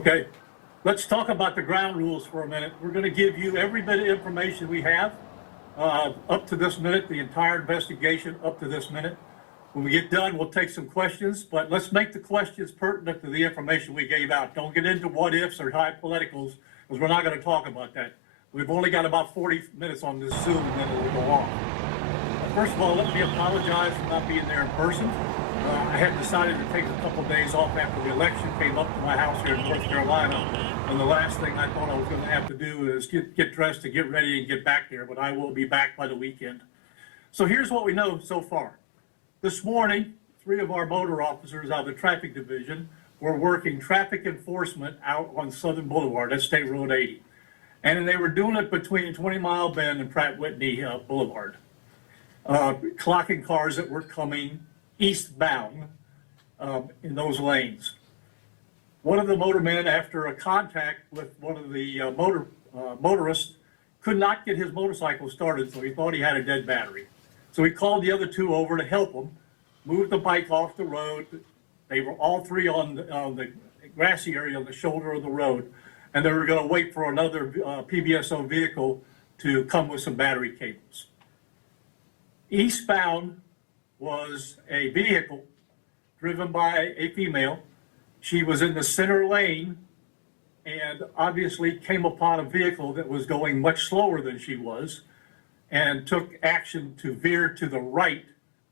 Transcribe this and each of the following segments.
Okay, let's talk about the ground rules for a minute. We're going to give you every bit of information we have up to this minute, the entire investigation up to this minute. When we get done, we'll take some questions, but let's make the questions pertinent to the information we gave out. Don't get into what ifs or hypotheticals, because we're not going to talk about that. We've only got about 40 minutes on this Zoom, and then it'll go off. First of all, let me apologize for not being there in person. I had decided to take a couple of days off after the election, came up to my house here in North Carolina, and the last thing I thought I was going to have to do is get dressed to get ready and get back there, but I will be back by the weekend. So here's what we know so far. This morning, 3 of our motor officers out of the traffic division were working traffic enforcement out on Southern Boulevard, that's State Road 80. And they were doing it between 20 Mile Bend and Pratt Whitney Boulevard, clocking cars that were coming eastbound in those lanes. One of the motormen, after a contact with one of the motorists, could not get his motorcycle started, so he thought he had a dead battery. So he called the other 2 over to help him, move the bike off the road. They were all 3 on the grassy area on the shoulder of the road, and they were going to wait for another PBSO vehicle to come with some battery cables. Eastbound was a vehicle driven by a female. She was in the center lane and obviously came upon a vehicle that was going much slower than she was and took action to veer to the right,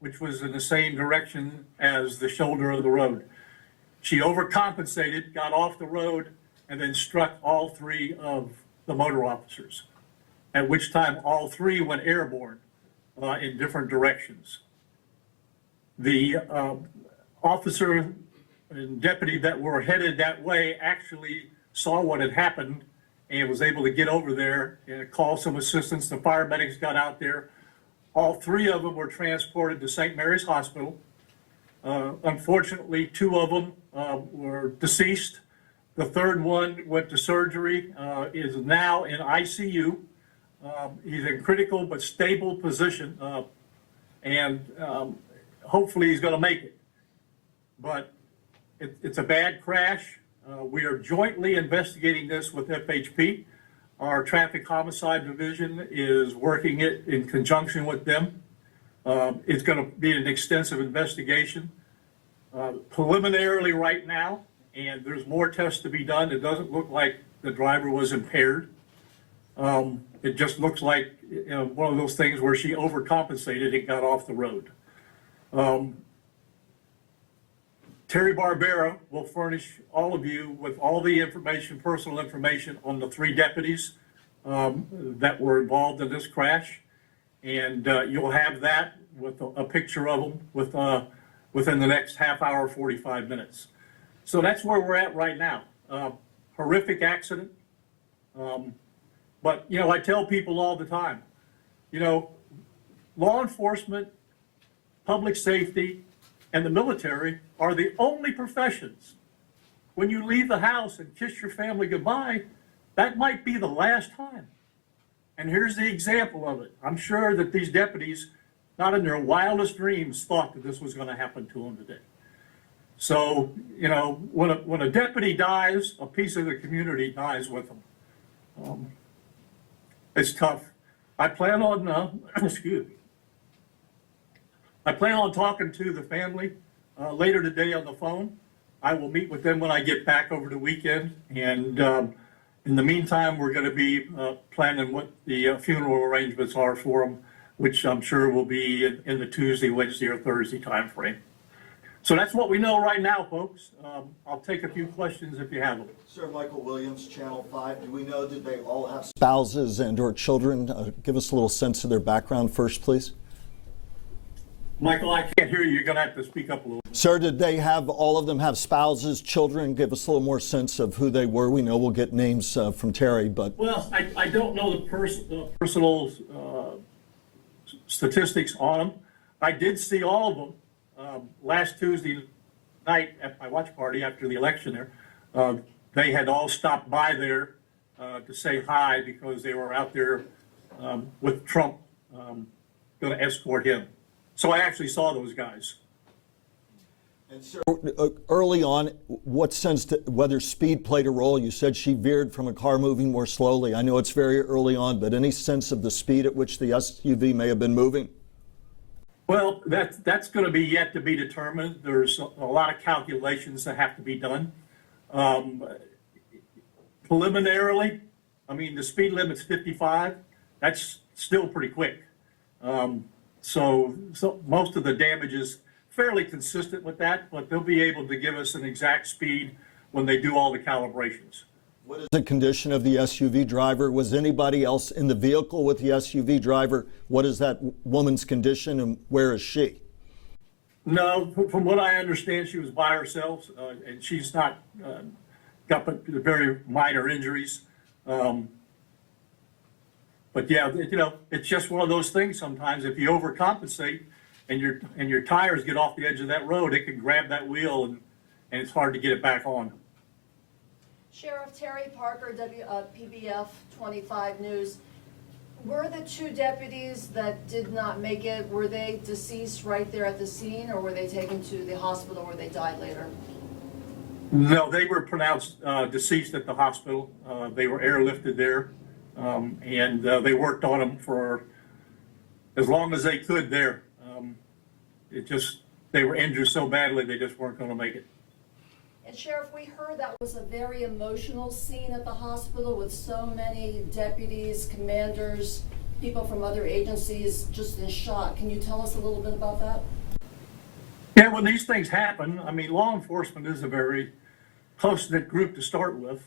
which was in the same direction as the shoulder of the road. She overcompensated, got off the road, and then struck all 3 of the motor officers, at which time all 3 went airborne in different directions. The officer and deputy that were headed that way actually saw what had happened and was able to get over there and call some assistance. The paramedics got out there. All 3 of them were transported to St. Mary's Hospital. Unfortunately, 2 of them were deceased. The 3rd one went to surgery, is now in ICU. He's in critical but stable position, and hopefully he's going to make it. But it's a bad crash. We are jointly investigating this with FHP. Our traffic homicide division is working it in conjunction with them. It's going to be an extensive investigation. Preliminarily right now, and there's more tests to be done, it doesn't look like the driver was impaired. It just looks like one of those things where she overcompensated and got off the road. Terry Barbera will furnish all of you with all the information, personal information on the 3 deputies that were involved in this crash. And you'll have that with a picture of them within the next half hour, 45 minutes. So that's where we're at right now. Horrific accident. But, I tell people all the time, law enforcement, public safety, and the military are the only professions. When you leave the house and kiss your family goodbye, that might be the last time. And here's the example of it. I'm sure that these deputies, not in their wildest dreams, thought that this was going to happen to them today. So, when a deputy dies, a piece of the community dies with them. It's tough. I plan on, I plan on talking to the family later today on the phone. I will meet with them when I get back over the weekend. And in the meantime, we're going to be planning what the funeral arrangements are for them, which I'm sure will be in the Tuesday, Wednesday, or Thursday time frame. So that's what we know right now, folks. I'll take a few questions if you have them. Sir, Michael Williams, Channel 5. Do we know, did they all have spouses and or children? Give us a little sense of their background first, please. Michael, I can't hear you. You're going to have to speak up a little. Sir, did they have, all of them have spouses, children? Give us a little more sense of who they were. We know we'll get names from Terry, but... Well, I don't know the personal statistics on them. I did see all of them last Tuesday night at my watch party after the election there. They had all stopped by there to say hi because they were out there with Trump going to escort him. So I actually saw those guys. And sir, early on, what sense, whether speed played a role? You said she veered from a car moving more slowly. I know it's very early on, but any sense of the speed at which the SUV may have been moving? Well, that's going to be yet to be determined. There's a lot of calculations that have to be done. Preliminarily, I mean, the speed limit's 55. That's still pretty quick. So most of the damage is fairly consistent with that, but they'll be able to give us an exact speed when they do all the calibrations. What is the condition of the SUV driver? Was anybody else in the vehicle with the SUV driver? What is that woman's condition and where is she? No, from what I understand, she was by herself, and she's not got very minor injuries. But yeah, you know, it's just one of those things sometimes. If you overcompensate and your tires get off the edge of that road, it can grab that wheel and it's hard to get it back on. Sheriff Terry Parker, PBF 25 News. Were the two deputies that did not make it, were they deceased right there at the scene, or were they taken to the hospital where they died later? No, they were pronounced deceased at the hospital. They were airlifted there, and they worked on them for as long as they could there. They were injured so badly they just weren't going to make it. And Sheriff, we heard that was a very emotional scene at the hospital with so many deputies, commanders, people from other agencies just in shock. Can you tell us a little bit about that? Yeah, when these things happen, I mean, law enforcement is a very close-knit group to start with,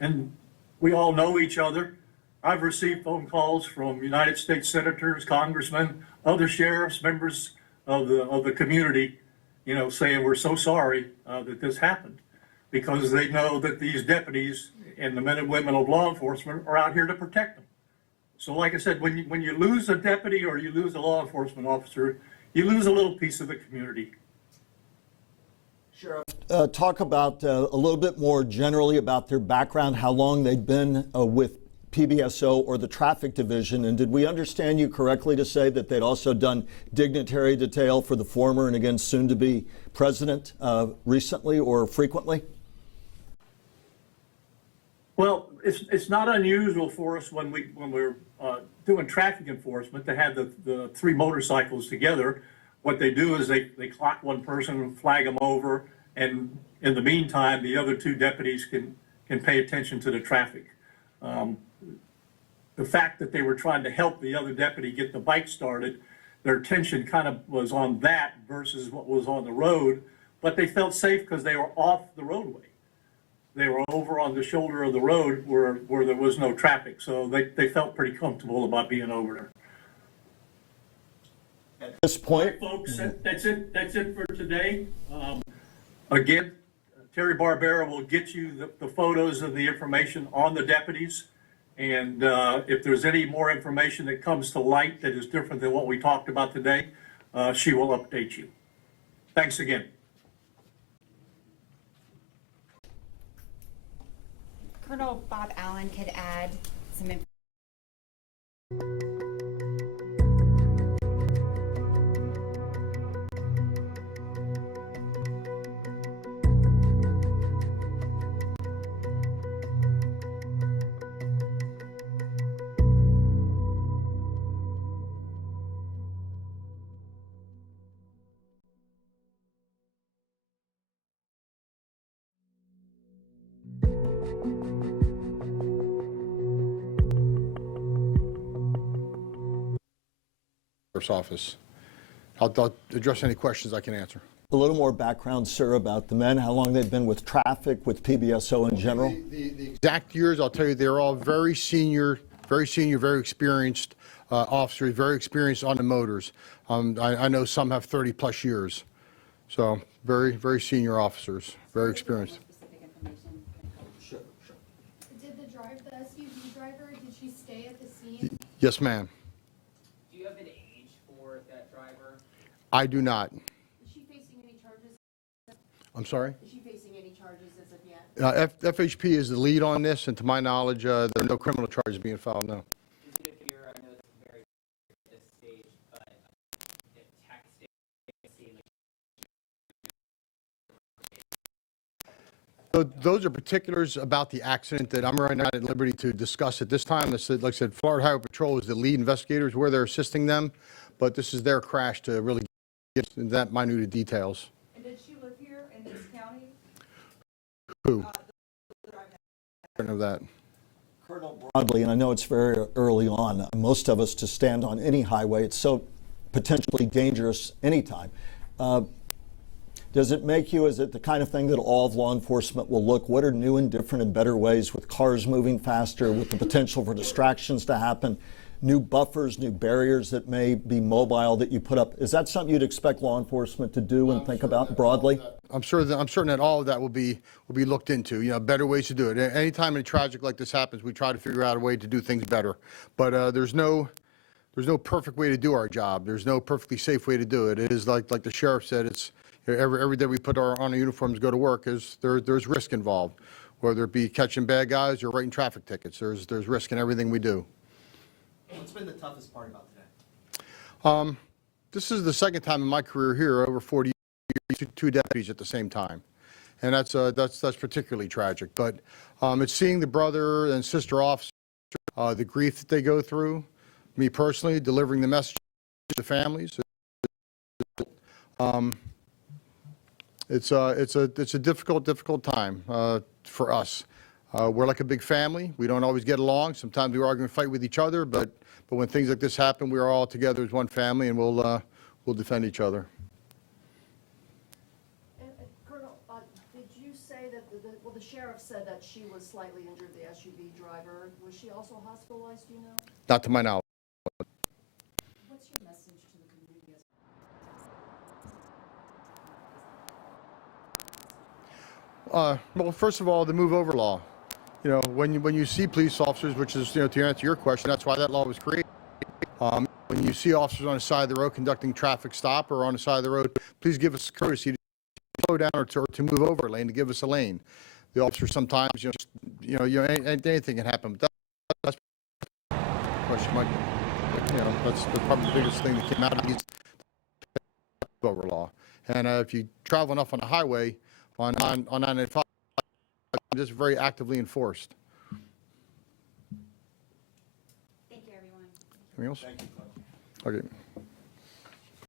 and we all know each other. I've received phone calls from United States senators, congressmen, other sheriffs, members of the community, you know, saying we're so sorry that this happened, because they know that these deputies and the men and women of law enforcement are out here to protect them. So like I said, when you lose a deputy or you lose a law enforcement officer, you lose a little piece of the community. Sheriff, talk about a little bit more generally about their background, how long they've been with PBSO or the traffic division, and did we understand you correctly to say that they'd also done dignitary detail for the former and again soon to be president recently or frequently? Well, it's not unusual for us when we're doing traffic enforcement to have the three motorcycles together. What they do is they clock one person and flag them over, and in the meantime, the other two deputies can pay attention to the traffic. The fact that they were trying to help the other deputy get the bike started, their attention kind of was on that versus what was on the road, but they felt safe because they were off the roadway. They were over on the shoulder of the road where there was no traffic, so they felt pretty comfortable about being over there. At this point, All right, folks, that's it for today. Again, Terry Barbera will get you the photos of the information on the deputies. And if there's any more information that comes to light that is different than what we talked about today, she will update you. Thanks again. Colonel Bob Allen could add some information. Office. I'll address any questions I can answer. a little more background, sir, about the men, how long they've been with traffic, with PBSO in general. The exact years, I'll tell you, they're all very senior, very experienced officers, very experienced on the motors. I know some have 30-plus years. So very senior officers, very experienced. Did the SUV driver, did she stay at the scene? Yes, ma'am. Do you have an age for that driver? I do not. Is she facing any charges? I'm sorry? Is she facing any charges as of yet? FHP is the lead on this, and to my knowledge, there are no criminal charges being filed, no. Those are particulars about the accident that I'm right now at liberty to discuss at this time. Like I said, Florida Highway Patrol is the lead investigators where they're assisting them, but this is their crash to really get into that minute details. And did she live here in this county? Who? I don't know that. Broadly, and I know it's very early on, most of us to stand on any highway, it's so potentially dangerous anytime. Does it make you, is it the kind of thing that all of law enforcement will look, what are new and different and better ways with cars moving faster, with the potential for distractions to happen, new buffers, new barriers that may be mobile that you put up? Is that something you'd expect law enforcement to do and think about broadly? I'm certain that all of that will be looked into. You know, better ways to do it. Anytime a tragic like this happens, we try to figure out a way to do things better. But there's no perfect way to do our job. There's no perfectly safe way to do it. It is like the sheriff said. It's every day we put on our uniforms to go to work. There's risk involved, whether it be catching bad guys or writing traffic tickets. There's risk in everything we do. What's been the toughest part about today? This is the second time in my career here, over 40 years, two deputies at the same time, and that's particularly tragic. But it's seeing the brother and sister officer, the grief that they go through. Me personally, delivering the message to the families. It's a difficult time for us. We're like a big family. We don't always get along. Sometimes we argue and fight with each other, but when things like this happen, we are all together as one family, and we'll defend each other. And Colonel, did you say that, the sheriff said that she was slightly injured, the SUV driver. Was she also hospitalized, do you know? Not to my knowledge. What's your message to the community? Well, first of all, the move over law. You know, when you see police officers, which is, you know, to answer your question, that's why that law was created. When you see officers on the side of the road conducting traffic stop or on the side of the road, please give us courtesy to slow down or to move over a lane, to give us a lane. The officers sometimes, anything can happen. But that's question, Mike. You know, that's probably the biggest thing that came out of these over law. And if you travel enough on the highway, on 985, it's very actively enforced. Thank you, everyone. Anything else? Thank you. Okay.